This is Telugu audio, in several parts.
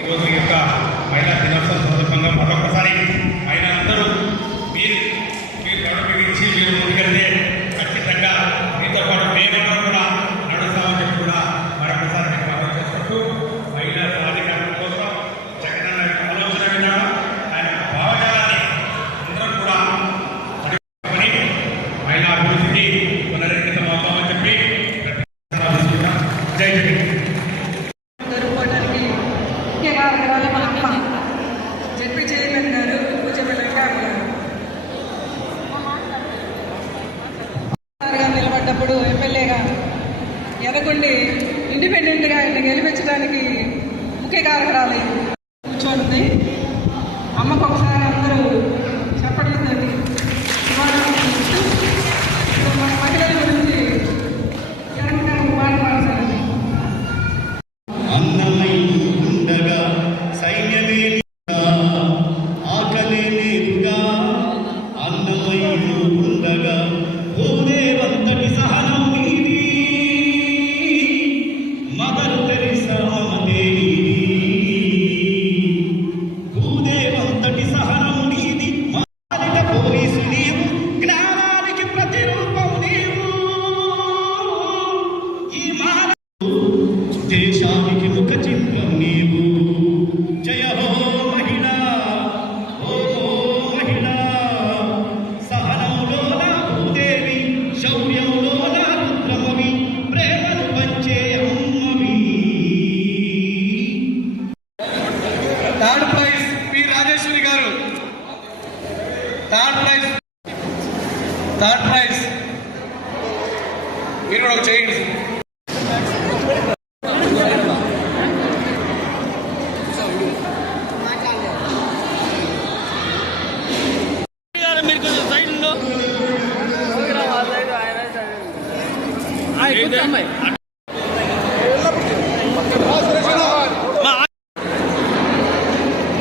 ఈరోజు యొక్క మహిళా దినోత్సవం సందర్భంగా మరొక మహిళలందరూ మీరు మీరు గౌరవించి మీరు ముందుకెళ్తే ఖచ్చితంగా మీతో పాటు మేమందరం కూడా నడుస్తామని చెప్పి కూడా మరొకసారి మీకు మనం చేసుకుంటూ మహిళా సాధికారం కోసం జగనన్న యొక్క ఆలోచన విధానం ఆయన యొక్క భావజాలాన్ని అందరం కూడా పని మహిళా అభివృద్ధికి పునరంకితం అవుతామని చెప్పి ప్రతిజ్ఞ జై జగన్ జరుపుకోవడానికి ముఖ్య కారణాలు మా అమ్మ జడ్పీ చైర్మన్ గారు పూజపల్లి వెంకయ్య గారు గా నిలబడ్డప్పుడు ఎమ్మెల్యేగా నుండి ఇండిపెండెంట్గా ఆయన గెలిపించడానికి ముఖ్య కారకురాలు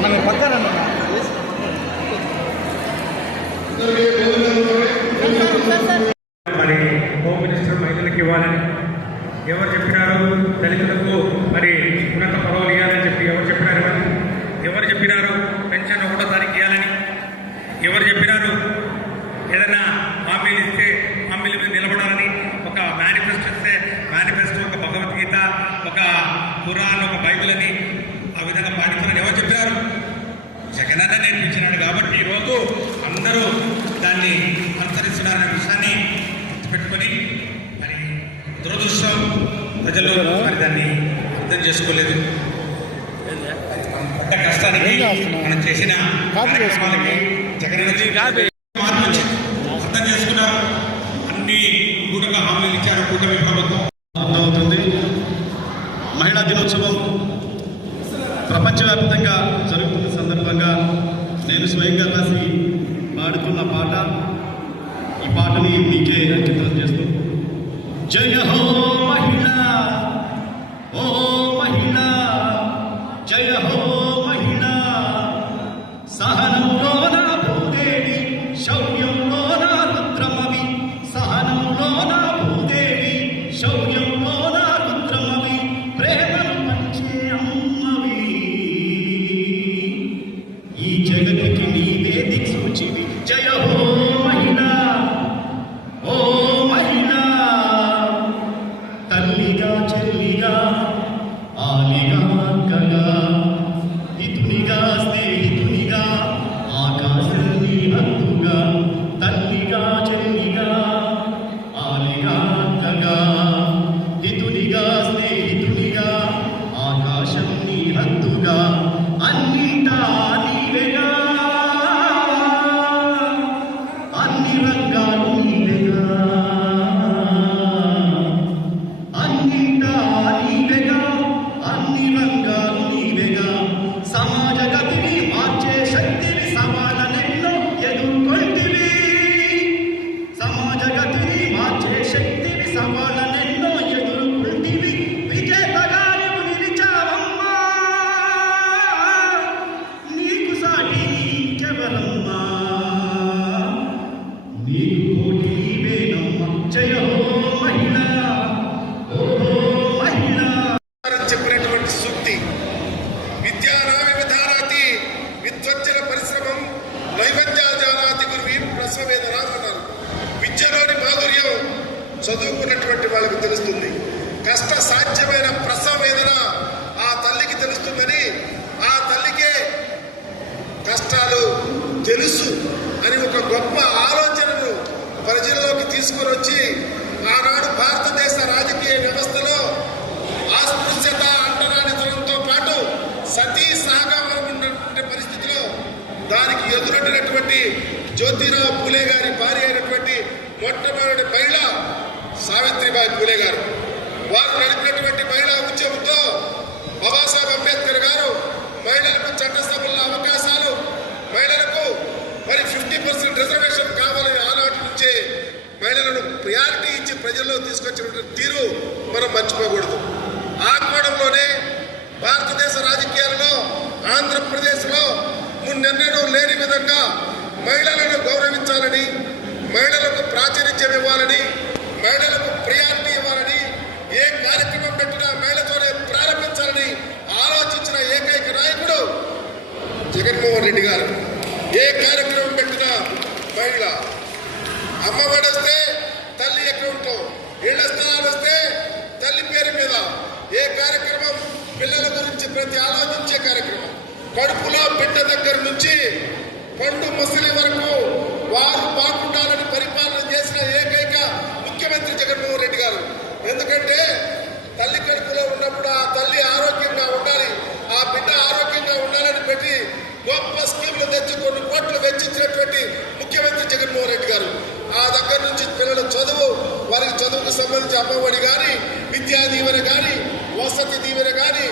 మన పక్కన మరి హోమ్ మినిస్టర్ మహిళలకు ఇవ్వాలని ఎవరు చెప్పినారు? దళితులకు మరి ఉన్నత పదవులు ఇవ్వాలని చెప్పి ఎవరు చెప్పినారు? ఎవరు చెప్పినారు? పెన్షన్ ఒకటో తారీఖు ఇవ్వాలని ఎవరు చెప్పినారు? ఏదైనా హామీలు ఇస్తే హామీల మీద నిలబడాలని ఒక మేనిఫెస్టో ఇస్తే మేనిఫెస్టో ఒక భగవద్గీత ఒక ఖురాన్ ఒక బైబిల్ అని ఆ విధంగా పాటించాలని ఎవరు చెప్పినారు జగనన్న నేర్పించినాడు కాబట్టి ఈరోజు అందరూ దాన్ని అనుసరిస్తున్నారనే విషయాన్ని గుర్తుపెట్టుకొని మరి దురదృష్టం ప్రజలు మరి దాన్ని అర్థం చేసుకోలేదు. కష్టానికి మనం చేసిన కార్యక్రమాలకి జగనన్న రాసి పాడుతున్న పాట ఈ పాటని మీకే అంకితం చేస్తూ జయ హో మహిళ ఓ మహిళ. Amiga. చదువుకున్నటువంటి వాళ్ళకి తెలుస్తుంది. కష్ట సాధ్యమైన ప్రసవ వేదన ఆ తల్లికి తెలుస్తుందని ఆ తల్లికే కష్టాలు తెలుసు అని ఒక గొప్ప ఆలోచనను ప్రజల్లోకి తీసుకొని వచ్చి ఆనాడు భారతదేశ రాజకీయ వ్యవస్థలో అస్పృశ్యత అంటరానితనంతో పాటు సతీ సహగమనం ఉన్నటువంటి పరిస్థితిలో దానికి ఎదురొడ్డినటువంటి జ్యోతిరావు పూలే గారి భార్య అయినటువంటి మొట్టమొదటి మహిళ సావిత్రిబాయి పూలే గారు. వారు నడిపినటువంటి మహిళా ఉద్యమంతో బాబాసాహెబ్ అంబేద్కర్ గారు మహిళలకు చట్టసభల్లో అవకాశాలు మహిళలకు మరి ఫిఫ్టీ పర్సెంట్ రిజర్వేషన్ కావాలని ఆనాటి నుంచే మహిళలను ప్రయారిటీ ఇచ్చి ప్రజల్లో తీసుకొచ్చినటువంటి తీరు మనం మర్చిపోకూడదు. ఆ కోణంలోనే భారతదేశ రాజకీయాలలో ఆంధ్రప్రదేశ్లో మున్నెన్నడూ లేని విధంగా మహిళలను గౌరవించాలని మహిళలకు ప్రాతినిధ్యం ఇవ్వాలని మహిళలకు ప్రియారిటీ ఇవ్వాలని ఏ కార్యక్రమం పెట్టినా మహిళతోనే ప్రారంభించాలని ఆలోచించిన ఏకైక నాయకుడు జగన్మోహన్ రెడ్డి గారు. ఏ కార్యక్రమం పెట్టినా మహిళ అమ్మ వస్తే తల్లి అకౌంట్లో ఇళ్ళ స్థలాలు వస్తే తల్లి పేరు మీద. ఏ కార్యక్రమం? పిల్లల గురించి ప్రతి ఆలోచించే కార్యక్రమం. కడుపులో బిడ్డ దగ్గర నుంచి పండు ముసలి వరకు వారు బాగుండాలని పరిపాలన చేసిన ఏకైక ముఖ్యమంత్రి జగన్మోహన్ రెడ్డి గారు. ఎందుకంటే తల్లి కడుపులో ఉన్నప్పుడు ఆ తల్లి ఆరోగ్యంగా ఉండాలి ఆ బిడ్డ ఆరోగ్యంగా ఉండాలని పెట్టి గొప్ప స్కీములు తెచ్చి కొన్ని కోట్లు వెచ్చించినటువంటి ముఖ్యమంత్రి జగన్మోహన్ రెడ్డి గారు. ఆ దగ్గర నుంచి పిల్లల చదువు వారికి చదువుకు సంబంధించి అమ్మఒడి కానీ విద్యా దీవెన కానీ వసతి దీవెన కానీ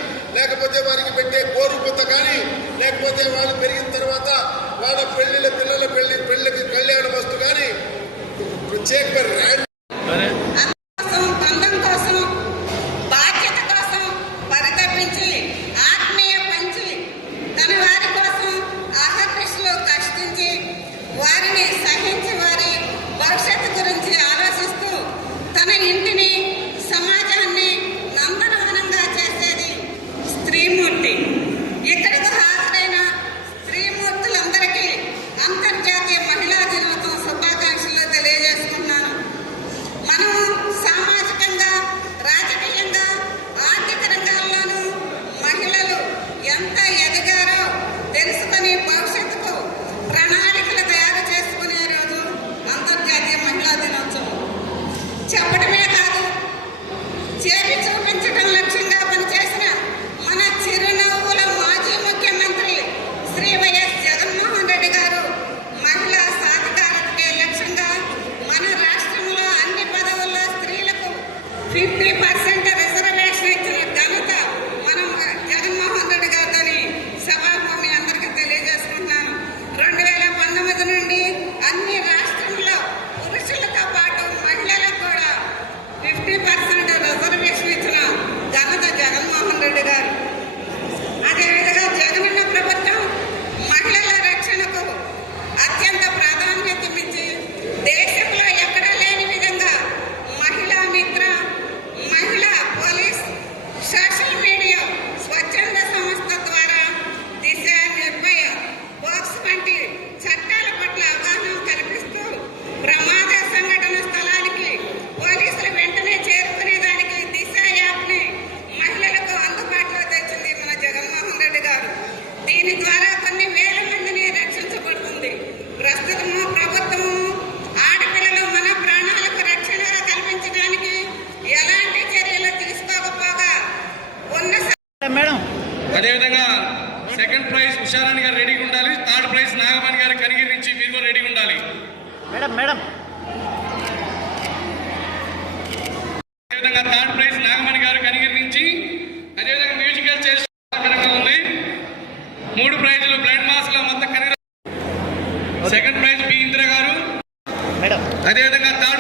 అదేవిధంగా సెకండ్ ప్రైజ్ ఉషారాణి గారు రెడీగా ఉండాలి. థర్డ్ ప్రైజ్ నాగమణి గారు కనిగిరి నుంచి మీరు కూడా రెడీగా ఉండాలి. Madam madam. Third prize Nagamani garu Kanigiri నుంచి అదేవిధంగా మ్యూజికల్ చైర్ ఉంది. మూడు ప్రైజులు బ్లడ్ మాస్క్లో మొత్తం కనిగి second prize B Indira garu. అదేవిధంగా థర్డ్